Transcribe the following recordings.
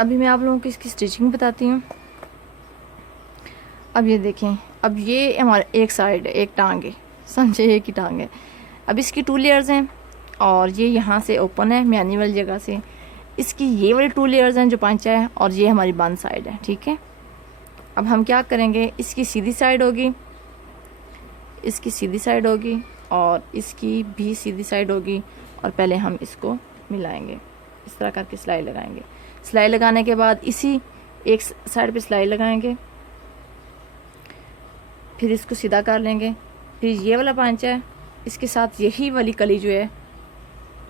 अभी मैं आप लोगों को इसकी स्टिचिंग बताती हूँ। अब ये देखें, अब ये हमारे एक साइड है, एक टांग है, समझे, एक ही टांग है। अब इसकी 2 लेयर्स हैं और ये यहाँ से ओपन है म्यानी वाली जगह से। इसकी ये वाली 2 लेयर्स हैं जो पांचा है, और ये हमारी बंद साइड है, ठीक है। अब हम क्या करेंगे, इसकी सीधी साइड होगी, इसकी सीधी साइड होगी और इसकी भी सीधी साइड होगी, और पहले हम इसको मिलाएंगे, इस तरह करके सिलाई लगाएंगे। सिलाई लगाने के बाद इसी एक साइड पे सिलाई लगाएंगे, फिर इसको सीधा कर लेंगे। फिर ये वाला पांचा है, इसके साथ यही वाली कली जो है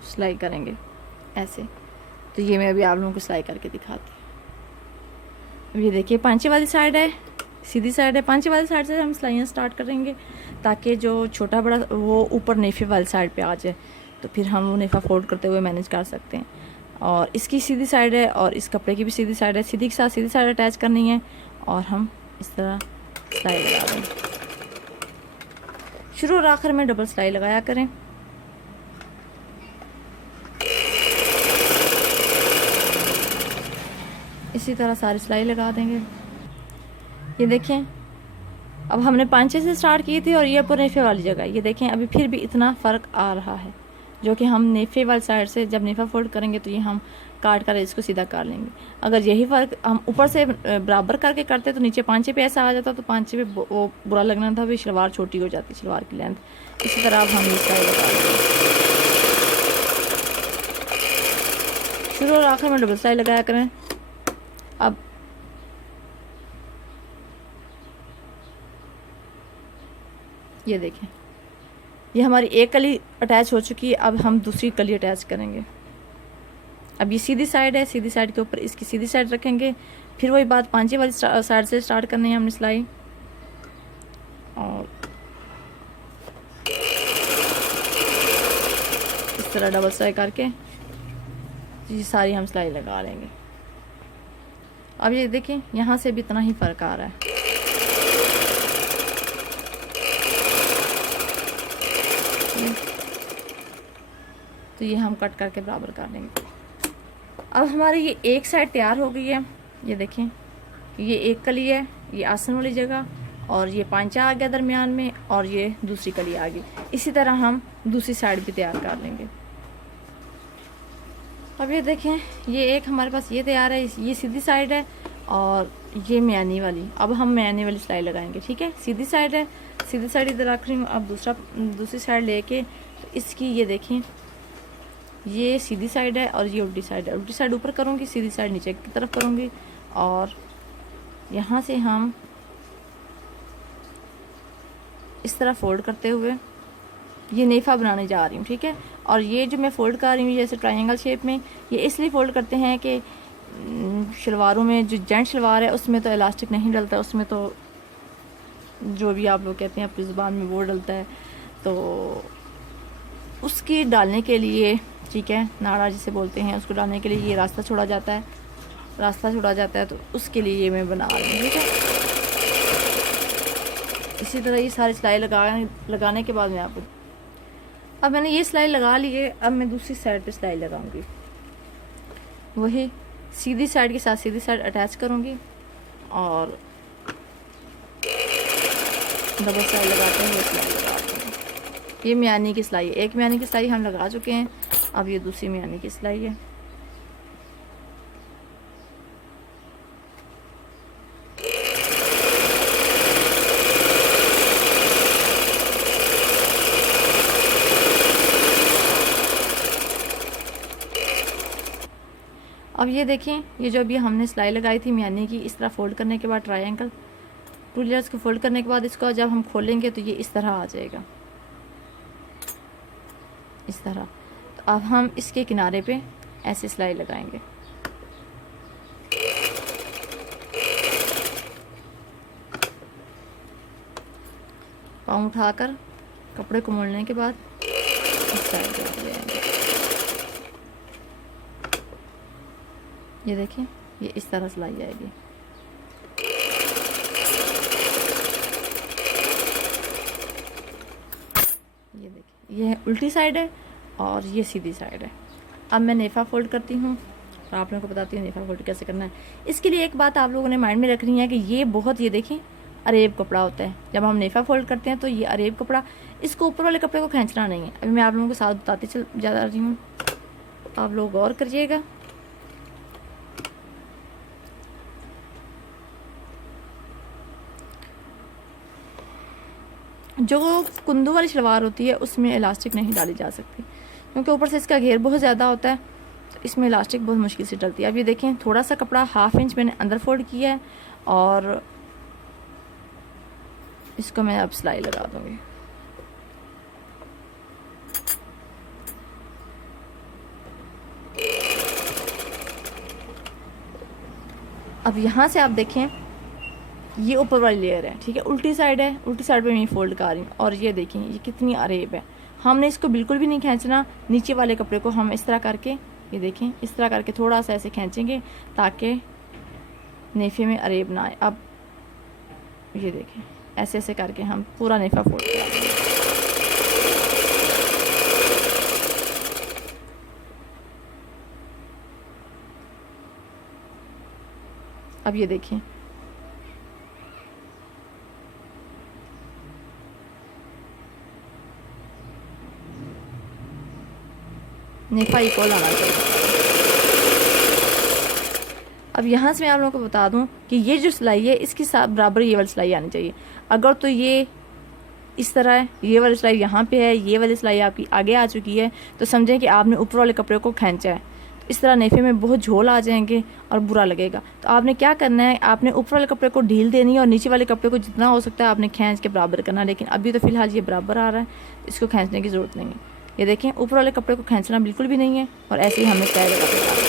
सिलाई करेंगे ऐसे। तो ये मैं अभी आप लोगों को सिलाई करके दिखाती हूँ। ये देखिए, पांचे वाली साइड है, सीधी साइड है। पांचे वाली साइड से हम सिलाइयाँ स्टार्ट करेंगे ताकि जो छोटा बड़ा वो ऊपर नेफे वाली साइड पे आ जाए, तो फिर हम वो नेफा फोल्ड करते हुए मैनेज कर सकते हैं। और इसकी सीधी साइड है और इस कपड़े की भी सीधी साइड है, सीधी के साथ सीधी साइड अटैच करनी है और हम इस तरह सिलाई लगा दें। शुरू और आखिर में डबल सिलाई लगाया करें। इसी तरह सारी सिलाई लगा देंगे। ये देखें, अब हमने पांचे से स्टार्ट की थी और ये ऊपर नेफे वाली जगह, ये देखें अभी फिर भी इतना फ़र्क आ रहा है, जो कि हम नेफे वाली साइड से जब नेफा फोल्ड करेंगे तो ये हम काट कर इसको सीधा कर लेंगे। अगर यही फ़र्क हम ऊपर से बराबर करके करते तो नीचे पांचे पे ऐसा आ जाता, तो पांचे पे वो बुरा लगना था, भी शलवार छोटी हो जाती, शलवार की लेंथ। इसी तरह अब हम ये सिलाई लगा लेंगे। शुरू और आखिर में डबल सिलाई लगाया करें। अब ये देखें, ये हमारी एक कली अटैच हो चुकी है। अब हम दूसरी कली अटैच करेंगे। अब ये सीधी साइड है, सीधी साइड के ऊपर इसकी सीधी साइड रखेंगे। फिर वही बात, पांचे वाली साइड से स्टार्ट करनी है हमने सिलाई, और इस तरह डबल सिलाई करके ये सारी हम सिलाई लगा लेंगे। अब ये देखें, यहाँ से भी इतना ही फ़र्क आ रहा है। तो ये हम कट करके बराबर कर लेंगे। अब हमारी ये एक साइड तैयार हो गई है। ये देखें, ये एक कली है, ये आसन वाली जगह, और ये पांचा आ गया दरमियान में, और ये दूसरी कली आ गई। इसी तरह हम दूसरी साइड भी तैयार कर लेंगे। अब ये देखें, ये एक हमारे पास ये तैयार है, ये सीधी साइड है और ये म्यानी वाली। अब हम म्यानी वाली सिलाई लगाएंगे, ठीक है। सीधी साइड है, सीधी साइड इधर रख रही हूँ। अब दूसरी साइड लेके तो इसकी ये देखें, ये सीधी साइड है और ये उल्टी साइड है। उल्टी साइड ऊपर करूँगी, सीधी साइड नीचे की तरफ करूँगी, और यहाँ से हम इस तरह फोल्ड करते हुए ये नेफा बनाने जा रही हूँ, ठीक है। और ये जो मैं फ़ोल्ड कर रही हूँ जैसे ट्रायंगल शेप में, ये इसलिए फ़ोल्ड करते हैं कि शलवारों में, जो जेंट शलवार है उसमें तो इलास्टिक नहीं डलता, उसमें तो जो भी आप लोग कहते हैं अपनी ज़ुबान में वो डलता है, तो उसकी डालने के लिए, ठीक है, नाड़ा जिसे बोलते हैं, उसको डालने के लिए ये रास्ता छोड़ा जाता है, तो उसके लिए ये मैं बना रही हूँ, ठीक है। इसी तरह ये सारी सिलाई लगाने के बाद मैं आपको, अब मैंने ये सिलाई लगा ली है। अब मैं दूसरी साइड पे सिलाई लगाऊंगी, वही सीधी साइड के साथ सीधी साइड अटैच करूंगी और डबल सिलाई लगाते हुए सिलाई लगा दूँगी। ये म्यानी की सिलाई है, एक म्यानी की सिलाई हम लगा चुके हैं, अब ये दूसरी म्यानी की सिलाई है। अब ये देखें, ये जो अभी हमने सिलाई लगाई थी म्यानी की, इस तरह फोल्ड करने के बाद ट्रायंगल 2 लेयर्स को फोल्ड करने के बाद इसको जब हम खोलेंगे तो ये इस तरह आ जाएगा, इस तरह। तो अब हम इसके किनारे पे ऐसे सिलाई लगाएंगे। पाँव उठाकर कपड़े को मोड़ने के बाद इस साइड लगा जाएंगे। ये देखें, ये इस तरह सिलाई आएगी। ये देखिए, ये उल्टी साइड है और ये सीधी साइड है। अब मैं नेफा फोल्ड करती हूँ और आप लोगों को बताती हूँ नेफा फोल्ड कैसे करना है। इसके लिए एक बात आप लोगों ने माइंड में रखनी है कि ये बहुत, ये देखें अरेब कपड़ा होता है। जब हम नेफा फोल्ड करते हैं तो ये अरेब कपड़ा, इसको ऊपर वाले कपड़े को खींचना नहीं है। अभी मैं आप लोगों के साथ बताती चल जा रही हूँ, आप लोग गौर करिएगा। जो कुंदू वाली शलवार होती है उसमें इलास्टिक नहीं डाली जा सकती, क्योंकि ऊपर से इसका घेर बहुत ज़्यादा होता है, तो इसमें इलास्टिक बहुत मुश्किल से डलती है। अब ये देखें, थोड़ा सा कपड़ा 1/2 इंच मैंने अंदर फोल्ड किया है और इसको मैं अब सिलाई लगा दूंगी। अब यहाँ से आप देखें, ये ऊपर वाली लेयर है, ठीक है, उल्टी साइड है, उल्टी साइड पे मैं फोल्ड कर रही हूँ। और ये देखें ये कितनी अरेब है। हमने इसको बिल्कुल भी नहीं खींचना, नीचे वाले कपड़े को हम इस तरह करके, ये देखें इस तरह करके थोड़ा सा ऐसे खींचेंगे ताकि नेफे में अरेब ना आए। अब ये देखें ऐसे ऐसे करके हम पूरा नेफा फोल्ड करेंगे। अब ये देखें नेफा इक्वल आना चाहिए। अब यहाँ से मैं आप लोगों को बता दूं कि ये जो सिलाई है इसके साथ बराबर ये वाली सिलाई आनी चाहिए। अगर तो ये इस तरह है, ये वाली सिलाई यहाँ पे है, ये वाली सिलाई आपकी आगे आ चुकी है, तो समझें कि आपने ऊपर वाले कपड़े को खींचा है। तो इस तरह नेफे में बहुत झोल आ जाएंगे और बुरा लगेगा। तो आपने क्या करना है, आपने ऊपर वाले कपड़े को ढील देनी है और नीचे वाले कपड़े को जितना हो सकता है आपने खींच के बराबर करना है। लेकिन अभी तो फिलहाल ये बराबर आ रहा है, इसको खींचने की ज़रूरत नहीं है। ये देखें ऊपर वाले कपड़े को खींचना बिल्कुल भी नहीं है और ऐसे ही हमें तय लगा देना है।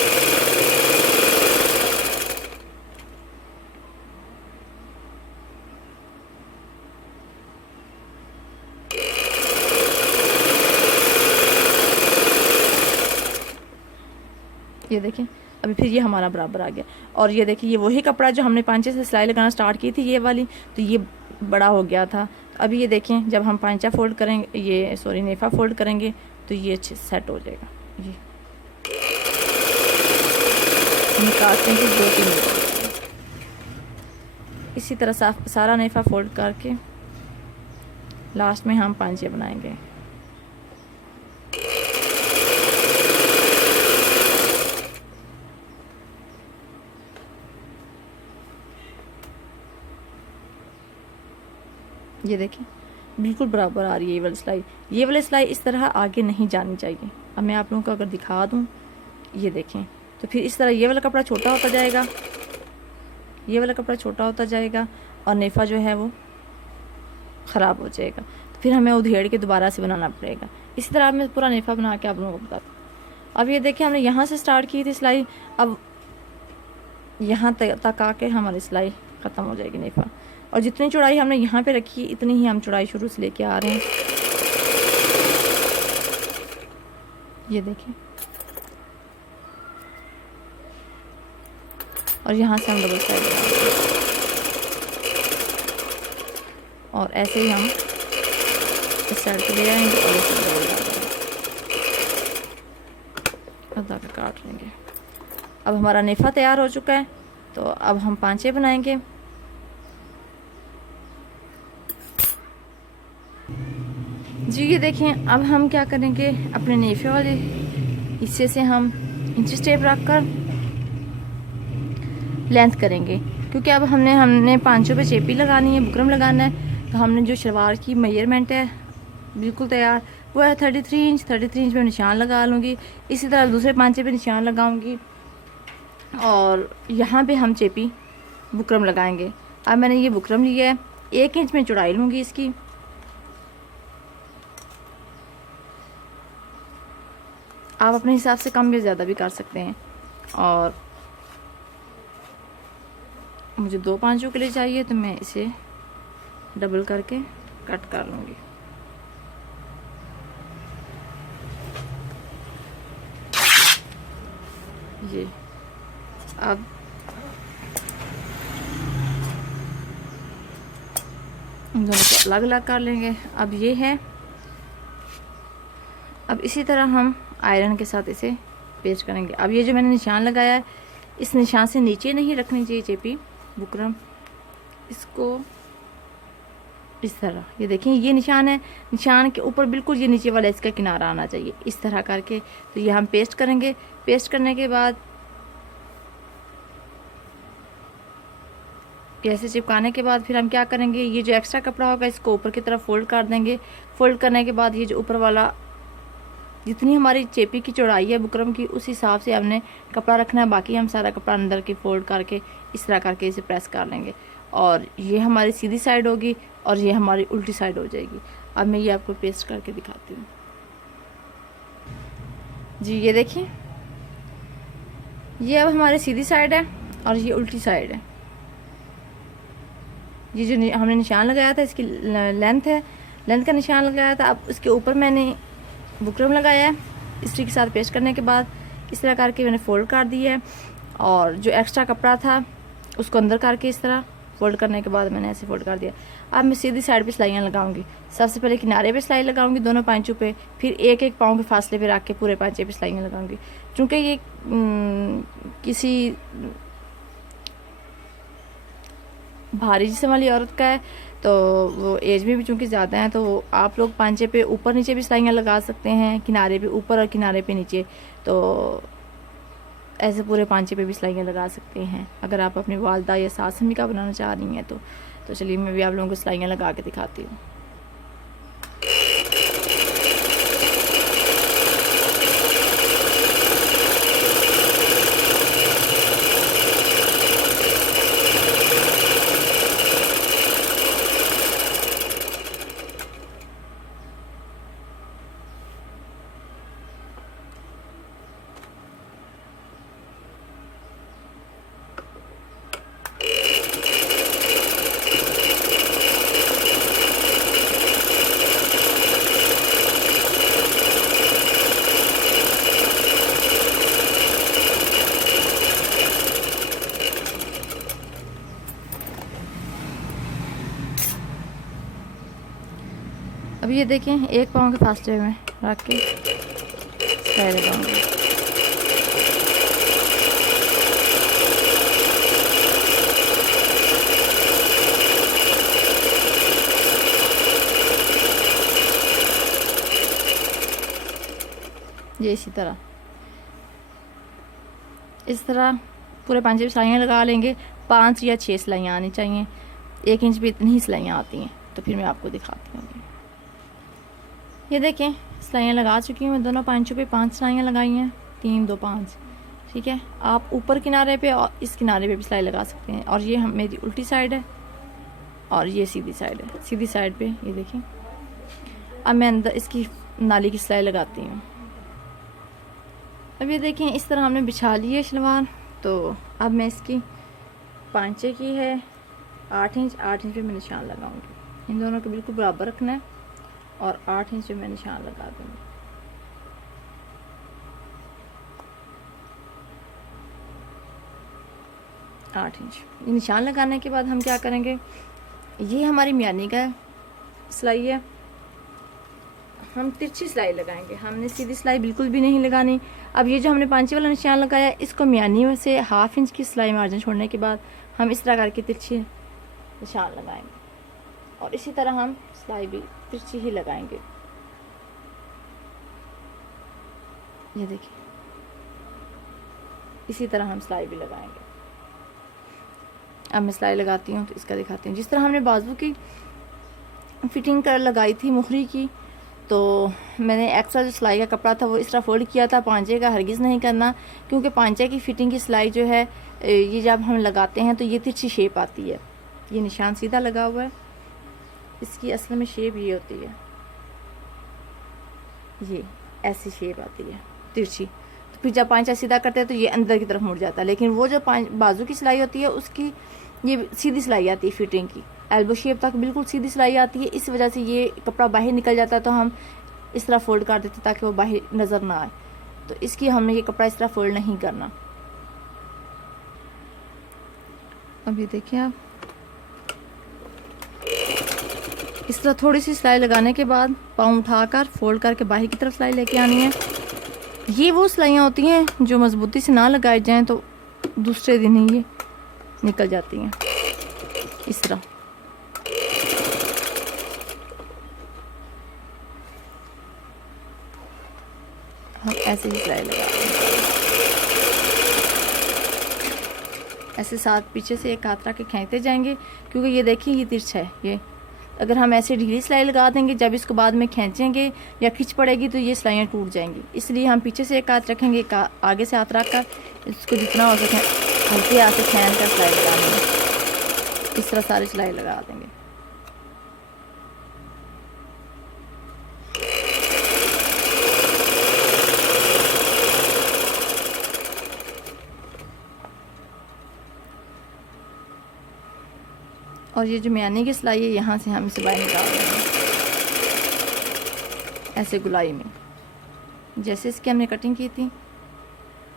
ये देखें अभी फिर ये हमारा बराबर आ गया। और ये देखिए ये वही कपड़ा जो हमने पांचे से सिलाई लगाना स्टार्ट की थी ये वाली, तो ये बड़ा हो गया था। अभी ये देखें जब हम पांचा फोल्ड करेंगे, ये सॉरी नेफा फोल्ड करेंगे तो ये अच्छे सेट हो जाएगा। ये निकालते हैं 2-3 मिनट। इसी तरह सारा नेफा फोल्ड करके लास्ट में हम पांचे बनाएंगे। ये देखें बिल्कुल बराबर आ रही है ये वाली सिलाई। ये वाली सिलाई इस तरह आगे नहीं जानी चाहिए। अब मैं आप लोगों को अगर दिखा दूं, ये देखें तो फिर इस तरह ये वाला कपड़ा छोटा होता जाएगा, ये वाला कपड़ा छोटा होता जाएगा और नेफा जो है वो ख़राब हो जाएगा। तो फिर हमें उधेड़ के दोबारा से बनाना पड़ेगा। इसी तरह मैं पूरा नेफा बना के आप लोगों को बताती हूँ। अब ये देखिए हमने यहाँ से स्टार्ट की थी सिलाई, अब यहाँ तक आके हमारी सिलाई ख़त्म हो जाएगी नेफा। और जितनी चौड़ाई हमने यहाँ पे रखी इतनी ही हम चौड़ाई शुरू से लेके आ रहे हैं। ये देखें और यहाँ से हम डबल साइड लगाएंगे और ऐसे ही हम इस साइड पे ले आएंगे और इस डबल आधा का काट लेंगे। अब हमारा नेफा तैयार हो चुका है, तो अब हम पांचे बनाएंगे। जी ये देखें अब हम क्या करेंगे, अपने नेफे वाले हिस्से से हम इंची टेप रख कर लेंथ करेंगे, क्योंकि अब हमने पांचों पे चेपी लगानी है, बुकरम लगाना है। तो हमने जो शलवार की मेजरमेंट है बिल्कुल तैयार वो है 33 इंच। 33 इंच में निशान लगा लूँगी। इसी तरह दूसरे पांचे पे निशान लगाऊंगी और यहाँ पे हम चेपी बुकरम लगाएंगे। अब मैंने ये बुकरम लिया है, 1 इंच में चौड़ाई लूँगी इसकी। आप अपने हिसाब से कम या ज़्यादा भी कर सकते हैं। और मुझे 2 पांचों के लिए चाहिए तो मैं इसे डबल करके कट कर लूँगी। ये अब दोनों को अलग अलग कर लेंगे। अब ये है, अब इसी तरह हम आयरन के साथ इसे पेस्ट करेंगे। अब ये जो मैंने निशान लगाया है, इस निशान से नीचे नहीं रखनी चाहिए चेपी बुकरम, इसको इस तरह, ये देखें ये निशान है, निशान के ऊपर बिल्कुल ये नीचे वाला इसका किनारा आना चाहिए, इस तरह करके। तो ये हम पेस्ट करेंगे। पेस्ट करने के बाद ऐसे चिपकाने के बाद फिर हम क्या करेंगे, ये जो एक्स्ट्रा कपड़ा होगा इसको ऊपर की तरफ फोल्ड कर देंगे। फोल्ड करने के बाद ये जो ऊपर वाला, जितनी हमारी चेपी की चौड़ाई है बुकरम की, उस हिसाब से हमने कपड़ा रखना है। बाकी हम सारा कपड़ा अंदर की फोल्ड करके इस तरह करके इसे प्रेस कर लेंगे और ये हमारी सीधी साइड होगी और ये हमारी उल्टी साइड हो जाएगी। अब मैं ये आपको पेस्ट करके दिखाती हूँ जी। ये देखिए, ये अब हमारी सीधी साइड है और ये उल्टी साइड है। ये जो हमने निशान लगाया था इसकी लेंथ है, लेंथ का निशान लगाया था। अब उसके ऊपर मैंने बुकरम लगाया है। इस्त्री के साथ पेस्ट करने के बाद इस तरह करके मैंने फोल्ड कर दिया है और जो एक्स्ट्रा कपड़ा था उसको अंदर करके इस तरह फोल्ड करने के बाद मैंने ऐसे फोल्ड कर दिया। अब मैं सीधी साइड पे सिलाइयाँ लगाऊंगी। सबसे पहले किनारे पे सिलाई लगाऊंगी दोनों पांचों पे, फिर एक एक पाँव के फासले पे रख के पूरे पांचे पे सिलाइयाँ लगाऊंगी। चूँकि ये किसी भारी जिस्म वाली औरत का है तो वो एज में भी चूँकि ज़्यादा है, तो आप लोग पांचे पे ऊपर नीचे भी सिलाइयाँ लगा सकते हैं, किनारे पे ऊपर और किनारे पे नीचे। तो ऐसे पूरे पांचे पे भी सिलाइयाँ लगा सकते हैं अगर आप अपनी वालदा या सास अम्मी का बनाना चाह रही हैं तो चलिए मैं भी आप लोगों को सिलाइयाँ लगा के दिखाती हूँ। अब ये देखें, एक पाँव के फासले में रख के सिलाई लगाऊंगी। ये इसी तरह पूरे पांचे पे सिलाइयाँ लगा लेंगे। 5 या 6 सिलाइयाँ आनी चाहिए। 1 इंच पे इतनी ही सिलाइयाँ आती हैं। तो फिर मैं आपको दिखाती हूँ। ये देखें, सिलाइयाँ लगा चुकी हूँ मैं दोनों पांचों पे। 5 सिलाइयाँ लगाई हैं, 3 2 5, ठीक है। आप ऊपर किनारे पे और इस किनारे पे भी सिलाई लगा सकते हैं। और ये मेरी उल्टी साइड है और ये सीधी साइड है। सीधी साइड पे ये देखें। अब मैं अंदर इसकी नाली की सिलाई लगाती हूँ। अब ये देखें, इस तरह हमने बिछा ली है शलवार। तो अब मैं इसकी पांचे की है 8 इंच पे मैं निशान लगाऊंगी। इन दोनों को बिल्कुल बराबर रखना है और 8 इंच पे मैं निशान लगा दूंगी। आठ इंच ये निशान लगाने के बाद हम क्या करेंगे, ये हमारी मियानी का सिलाई है, हम तिरछी सिलाई लगाएंगे। हमने सीधी सिलाई बिल्कुल भी नहीं लगानी। अब ये जो हमने पांचे वाला निशान लगाया है, इसको मियानी में से 1/2 इंच की सिलाई मार्जिन छोड़ने के बाद हम इस तरह करके तिरछी निशान लगाएंगे और इसी तरह हम सिलाई भी तिरछी ही लगाएंगे। ये देखिए, इसी तरह हम सिलाई भी लगाएंगे। अब मैं सिलाई लगाती हूँ तो इसका दिखाती हूँ। जिस तरह हमने बाजू की फिटिंग कर लगाई थी मुखरी की, तो मैंने एक्स्ट्रा जो सिलाई का कपड़ा था वो इस तरह फोल्ड किया था। पांचे का हरगिज़ नहीं करना, क्योंकि पांचे की फिटिंग की सिलाई जो है ये जब हम लगाते हैं तो ये तिरछी शेप आती है। ये निशान सीधा लगा हुआ है, इसकी असल में शेप ये होती है, ये ऐसी शेप आती है तिरछी। तो फिर जब पांचा सीधा करते हैं तो ये अंदर की तरफ मुड़ जाता है। लेकिन वो जो बाजू की सिलाई होती है उसकी ये सीधी सिलाई आती है फिटिंग की, एल्बो शेप तक बिल्कुल सीधी सिलाई आती है। इस वजह से ये कपड़ा बाहर निकल जाता है तो हम इस तरह फोल्ड कर देते ताकि वो बाहर नज़र ना आए। तो इसकी हमने ये कपड़ा इस तरह फोल्ड नहीं करना। अब ये देखिए, आप इस तरह थोड़ी सी सिलाई लगाने के बाद पाँव उठाकर फोल्ड करके बाहर की तरफ सिलाई लेके आनी है ये वो सिलाइयाँ होती हैं जो मजबूती से ना लगाई जाएं तो दूसरे दिन ही ये निकल जाती हैं इस तरह। हम ऐसे ही सिलाई लगा देंगे, ऐसे साथ पीछे से एक हाथ रख के खींचते जाएंगे, क्योंकि ये देखिए ये तिरछा है। ये अगर हम ऐसे ढीली सिलाई लगा देंगे, जब इसको बाद में खींचेंगे या खिंच पड़ेगी तो ये सिलाइयाँ टूट जाएंगी। इसलिए हम पीछे से एक हाथ रखेंगे, आगे से हाथ रख कर इसको जितना हो सके हल्के हाथ से खींच कर सिलाई लगा देंगे। इस तरह सारी सिलाई लगा देंगे। और ये जो म्यानी की सिलाई है, यहाँ से हम इसे बाहर निकाल देंगे ऐसे गुलाई में, जैसे इसकी हमने कटिंग की थी।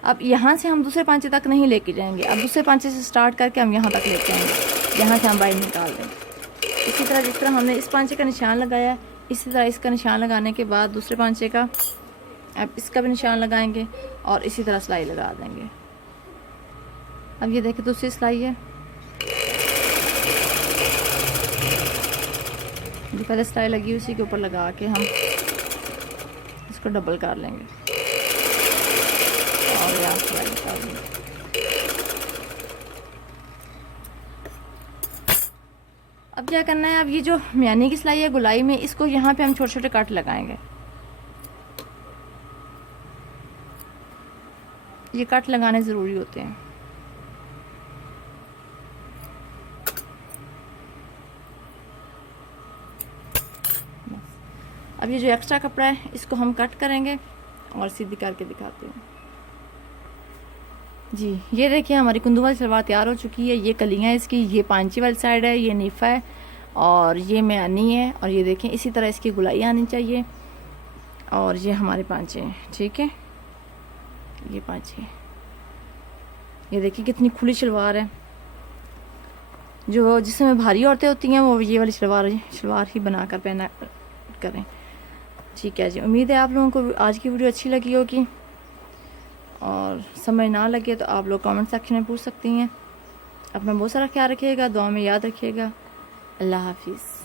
अब यहाँ से हम दूसरे पांचे तक नहीं लेके जाएंगे, अब दूसरे पांचे से स्टार्ट करके हम यहाँ तक लेके आएंगे, यहाँ से हम बाहर निकाल देंगे। इसी तरह जिस तरह हमने इस पांचे का निशान लगाया, इसी तरह इसका निशान लगाने के बाद दूसरे पांचे का अब इसका भी निशान लगाएंगे और इसी तरह सिलाई लगा देंगे। अब ये देखिए दूसरी सिलाई है, जो पहले सिलाई लगी उसी के ऊपर लगा के हम इसको डबल कर लेंगे और यहाँ सिलाई लगा देंगे। अब क्या करना है, अब ये जो म्यानी की सिलाई है गुलाई में, इसको यहाँ पे हम छोटे छोटे कट लगाएंगे। ये कट लगाने ज़रूरी होते हैं। अब ये जो एक्स्ट्रा कपड़ा है इसको हम कट करेंगे और सीधी करके दिखाते हैं। जी ये देखिए हमारी कुंदू वाली सलवार तैयार हो चुकी है। ये कलियाँ इसकी, ये पांची वाली साइड है, ये नीफा है और ये म्यानी है। और ये देखें इसी तरह इसकी गुलाई आनी चाहिए। और ये हमारे पांचे हैं, ठीक है, ये पांचे। ये देखिए कितनी खुली शलवार है। जो जिसमें भारी औरतें होती हैं वो ये वाली शलवार ही बनाकर पहना करें। ठीक है जी, उम्मीद है आप लोगों को आज की वीडियो अच्छी लगी होगी, और समझ ना लगे तो आप लोग कमेंट सेक्शन में पूछ सकती हैं। अपना बहुत सारा ख्याल रखिएगा, दुआ में याद रखिएगा। अल्लाह हाफिज़।